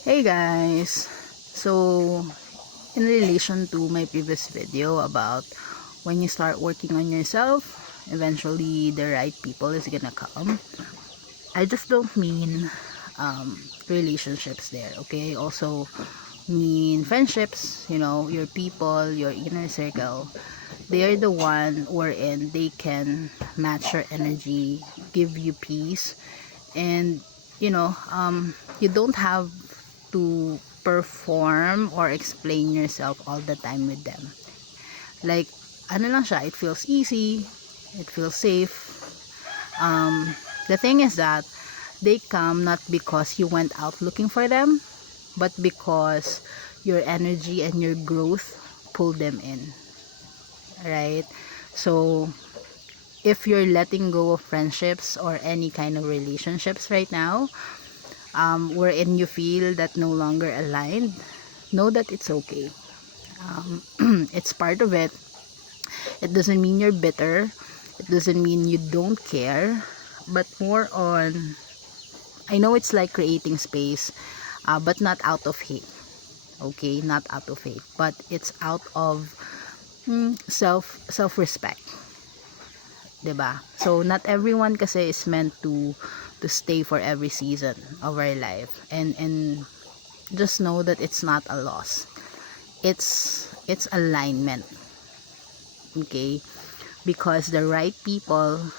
Hey guys, so in relation to my previous video about when you start working on yourself, eventually the right people is gonna come. I just don't mean relationships there, okay? Also mean friendships, your people, your inner circle. They are the one wherein they can match your energy, give you peace, and you don't have to perform or explain yourself all the time with them. Like, ano lang siya, it feels easy, it feels safe. The thing is that they come not because you went out looking for them, but because your energy and your growth pulled them in, right? So if you're letting go of friendships or any kind of relationships right now, wherein you feel that no longer aligned, know that it's okay. It's part of it. It doesn't mean you're bitter. It doesn't mean you don't care. But more on, I know it's like creating space, but not out of hate. Okay, not out of hate, but it's out of self-respect. 'Di ba? So not everyone kasi is meant to stay for every season of our life. And just know that it's not a loss. It's alignment. Okay? Because the right people,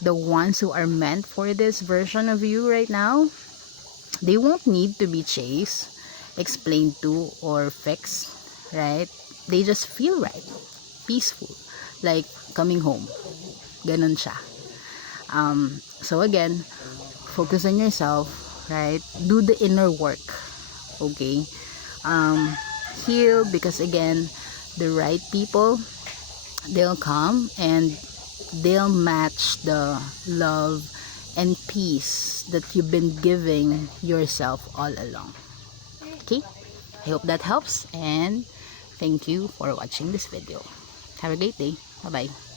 the ones who are meant for this version of you right now, they won't need to be chased, explained to, or fixed, right? They just feel right, peaceful, like coming home. Ganun siya. So again, focus on yourself, right? Do the inner work, okay? Heal, because again, the right people, they'll come and they'll match the love and peace that you've been giving yourself all along. Okay? I hope that helps, and thank you for watching this video. Have a great day. Bye bye.